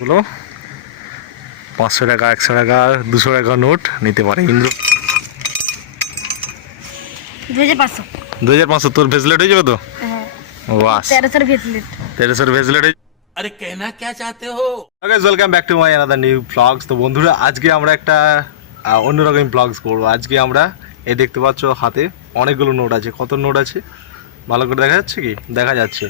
বলো 500 টাকা 100 টাকা 200 টাকা নোট নিতে পারে ইন্দ্র। 2500। 2500 তোর ভেজলেট হয়ে যাবে তো? হ্যাঁ। বাস 1300 ভেজলেট। 1300 ভেজলেট। अरे कहना क्या चाहते हो? Guys welcome back to my another new blogs. তো বন্ধুরা আজকে আমরা একটা অন্যরকম ব্লগস করবো। আজকে আমরা এই দেখতে পাচ্ছ হাতে অনেকগুলো নোট আছে। কত নোট আছে ভালো করে দেখা যাচ্ছে কি? দেখা যাচ্ছে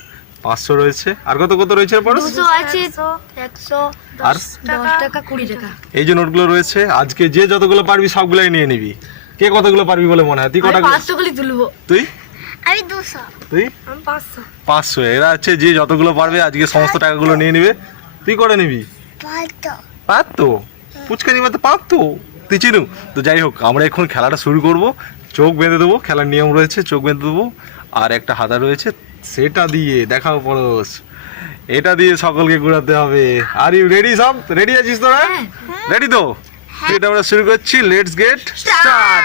500 রয়েছে। আর কত কত রয়েছে? 200 আছে, 100, আর 10 টাকা 20 টাকা। এই যে নোটগুলো রয়েছে আজকে যে যতগুলো পারবি সবগুলাই নিয়ে নিবি। কে কতগুলো পারবি বলে মনে হয়? তুই কটা? 500 গুলি তুলবো। তুই আমি 200। তুই আমি 500। 500। এরা হচ্ছে যে যতগুলো পারবে আজকে সমস্ত টাকাগুলো নিয়ে নিবে। তুই করে নিবি? পারতো পুচকা নিবে তো পারতো। তুই চিনু তো। যাই হোক আমরা এখন খেলাটা শুরু করব। চোখ বেঁধে দেবো, খেলার নিয়ম রয়েছে, চোখ বেঁধে দেবো। আর একটা হাতা রয়েছে, সেটা দিয়ে দেখাও পরশ। এটা দিয়ে সকলকে ঘোরাতে হবে। Are you ready? সব রেডি আছিস তোরা? রেডি তো? এটা আমরা শুরু করছি। Let's get start.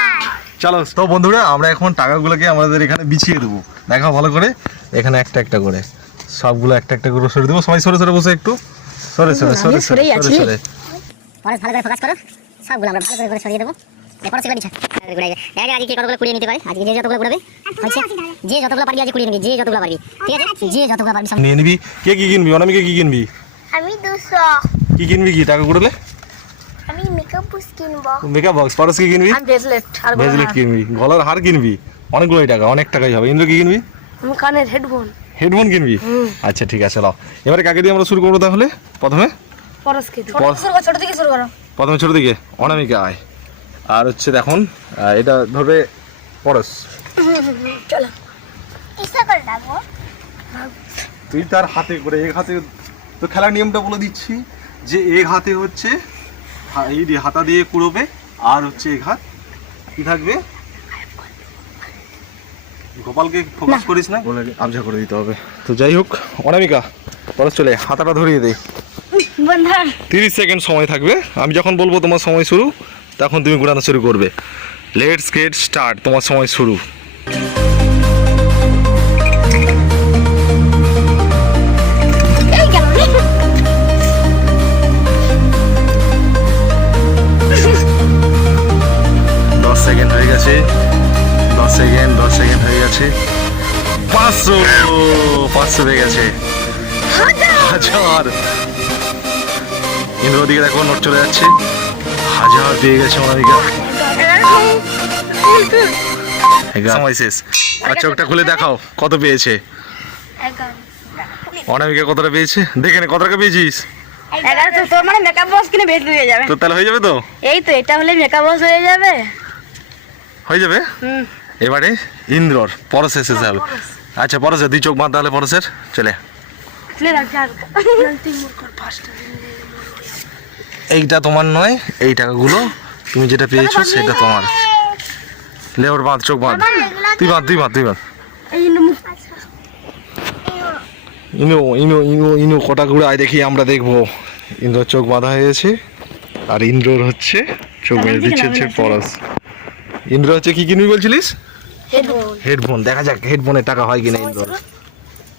চলো। তো বন্ধুরা আমরা এখন টাকাগুলোকে আমাদের এখানে বিছিয়ে দেবো। দেখাও ভালো করে। এখানে একটা একটা করে সবগুলো একটা একটা করে সরে দেবো। সবাই সরে সরে বসে একটু সরে সরে সরে সরে সরে সরে। পরে ভালো করে ফোকাস করো। সবগুলো আমরা ভালো করে সরিয়ে দেবো। এরপর সেগুলো দিচ্ছি আজকে কতগুলো কুড়িয়ে নিতে পারে। আজকে যে যতগুলো কুড়াবে হচ্ছে, যে যতগুলো পারবি আজকে কুড়িয়ে নিবি। যে যতগুলো পারবি, ঠিক আছে? যে যতগুলো পারবি সব নিয়ে নিবি। কে কি কিনবি? অনামিকে কি কিনবি? আমি 200। কি কিনবি? কি টাকা কুড়ালে? আমি মেকআপ বক্স কিনবো। Makeup box. পরশ কি কিনবি? আমি ভেজলেট আর ভেজলেট কিনবি। গলার হার কিনবি। অনেকগুলোই টাকা, অনেক টাকাই হবে। ইন্দ্র কি কিনবি? আমি কানের হেডফোন। হেডফোন কিনবি? আচ্ছা ঠিক আছে। লাও এবারে কাকে দিয়ে আমরা শুরু করবো তাহলে? প্রথমে পরশকে দিই। পরশ। ছোট থেকে শুরু করো। প্রথমে ছোট দিকে অনামিকা আয়। আর হচ্ছে দেখুন এটা ধরবে পরশ। চলো। কিসে করে রাখবো? তুই তার হাতে করে, এক হাতে। তো খেলার নিয়মটা বলে দিচ্ছি যে এক হাতে হচ্ছে এই হাতা দিয়ে কুড়োবে। আর হচ্ছে এক হাত কি থাকবে? গোপালকে ফোকাস করিস না, বলে আবজা করে দিতে হবে। তো যাই হোক অনামিকা পরশ চলে হাতাটা ধরিয়ে দে। বন্ধন 30 সেকেন্ড সময় থাকবে। আমি যখন বলবো তোমার সময় শুরু তখন তুমি ঘোরানো শুরু করবে। Let's get start. তোমার সময় শুরু। এই গেল রে। 10 সেকেন্ড হয়ে গেছে। 10 সেকেন্ড হয়ে গেছে। 500 হয়ে গেছে। 1000। ইন্দ্র দিকে দেখো নোট চলে যাচ্ছে। 1000 দিয়ে গেছে অনামিকা। সময় শেষ। আর চোখটা খুলে দেখাও কত পেয়েছে অনামিকা। কতটা পেয়েছে দেখে নে। কত টাকা পেয়েছিস? 1100। তোর মানে মেকআপ বক্স কিনে ভেজ হয়ে যাবে। তো তাহলে হয়ে যাবে তো? এই তো এটা হলে মেকআপ বক্স হয়ে যাবে। হয়ে যাবে। এবারে ইন্দ্রর পরশ শেষ হবে। আচ্ছা পরশের দুই চোখ বাঁধ তাহলে পরশের। চলে খুলে রাখ আর তিমুর কর ফাস্ট। এইটা তোমার নয়, এই টাকাগুলো তুমি যেটা পেয়েছো সেটা তোমার। লেওর বাঁধ, চোখ বাঁধ। তুই বাঁধ। এই মুখ ইনু কটা ঘুরে আয় দেখি আমরা দেখবো। ইন্দ্রর চোখ বাঁধা হয়ে গেছে। আর ইন্দ্রর হচ্ছে চোখ বেঁধে দিচ্ছে হচ্ছে পরশ। ইন্দ্র হচ্ছে কি কিনবি বলছিলিস? হেডফোন। হেডফোন। দেখা যাক হেডফোনের টাকা হয় কিনা ইন্দ্রর।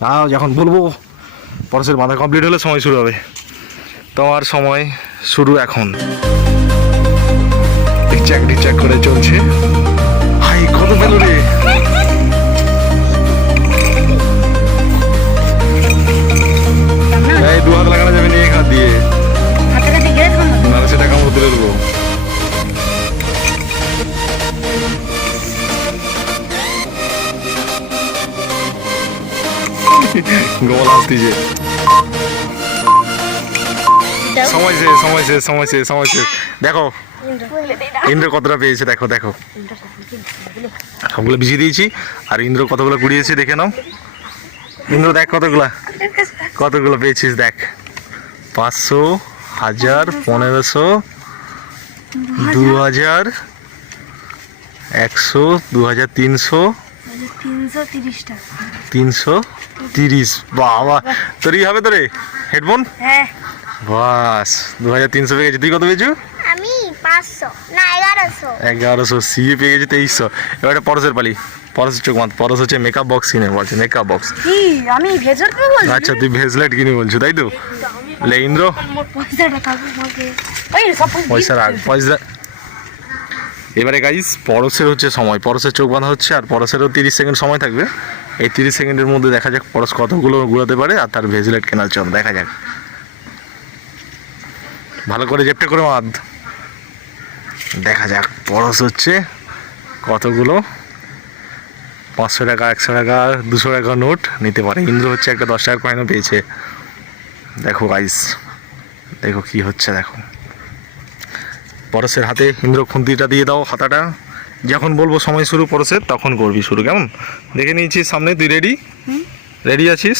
তাও যখন বলবো পরশের বাঁধা কমপ্লিট হলে সময় শুরু হবে। তোমার সময় শুরু এখন। টিকচাক করে চলছে। হাই কত পেল রে? এই 2 হাত লাগানো যাবে না, 1 হাত দিয়ে। হাতে কাছে গ্যাস বন্ধ। নাহলে সেটা কামড় তুলে দেবো। গোপাল আসতেছে। সময় শেষ। দেখো ইন্দ্র কতটা পেয়েছে। দেখো সবগুলো বিছিয়ে দিয়েছি। আর ইন্দ্র কতগুলো কুড়িয়েছে দেখে নাও। ইন্দ্র দেখ কতগুলো পেয়েছিস দেখ। 500, 1000, 1500, 2000, 100, 2300, 330 টাকা। 330। বাবা তোরই হবে তো রে হেডফোন। হ্যাঁ বাস 2300 পেয়ে গেছে। তুই কত পেয়েছো? আমি 500 না 1100। 1100। সিএ পেয়ে গেছে 2300। এবারে পরশের পালি। পরশের চোখ বাঁধ। পরশ হচ্ছে মেকআপ বক্স কিনে বলছে। Makeup box. কি আমি ভেজর কি বলছি? আচ্ছা তুই ভেজলেট কিনে বলছো তাই তো? আমি লে ইন্দ্র, মোর পয়সাটা থাকবে আমাকে ওই সব পয়সা রাখ, পয়সা। এবারে গাইস পরশের হচ্ছে সময়, পরশের চোখ বাঁধা হচ্ছে, আর পরশেরও 30 সেকেন্ড সময় থাকবে। এই 30 সেকেন্ডের মধ্যে দেখা যাক পরশ কতগুলো ঘুরাতে পারে, আর তার ভেজিলেট কেনার জন্য দেখা যাক। ভালো করে জেপটে করে বাঁধ, দেখা যাক পরশ হচ্ছে কতগুলো 500 টাকা, 100 টাকা, 200 টাকা নোট নিতে পারে। ইন্দ্র হচ্ছে একটা 10 টাকার কয়েনও পেয়েছে। দেখো গাইস, দেখো কি হচ্ছে দেখো। পরশের হাতে ইন্দ্র খুন্তিটা দিয়ে দাও, হাতাটা। যখন বলবো সময় শুরু পরশের, তখন করবি শুরু, কেমন? দেখে নিয়েছিস সামনে, তুই রেডি? রেডি আছিস?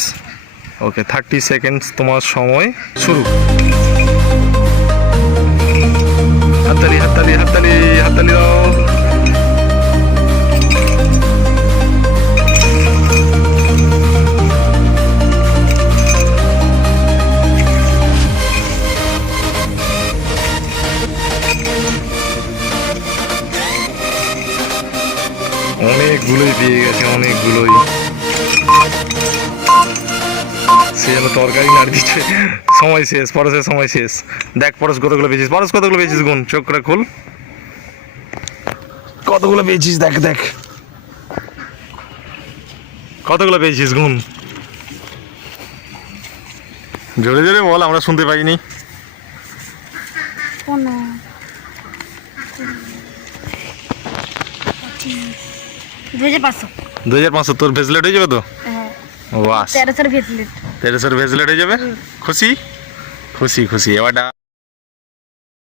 ওকে, 30 সেকেন্ডস তোমার সময় শুরু। হাততালি হাততালি হাততালি হাততালি দাও। অনেকগুলোই পেয়ে গেছে, অনেকগুলোই। সে যেন তরকারি নাড় দিচ্ছে। সময় শেষ, পরশের সময় শেষ। দেখ পরশ কতগুলো পেয়েছিস, পরশ কতগুলো পেয়েছিস, গুণ, চোখ করে খুল। কতগুলো পেয়েছিস দেখ, দেখ কতগুলো পেয়েছিস, গুণ। জোরে জোরে বল, আমরা শুনতে পাইনি। কোনো 2500 2500 তোর ভেজলেট হয়ে যাবে তো? হ্যাঁ বাস, 1300 ভেজলেট 1300 ভেজলেট হয়ে যাবে। খুশি খুশি খুশি। এবার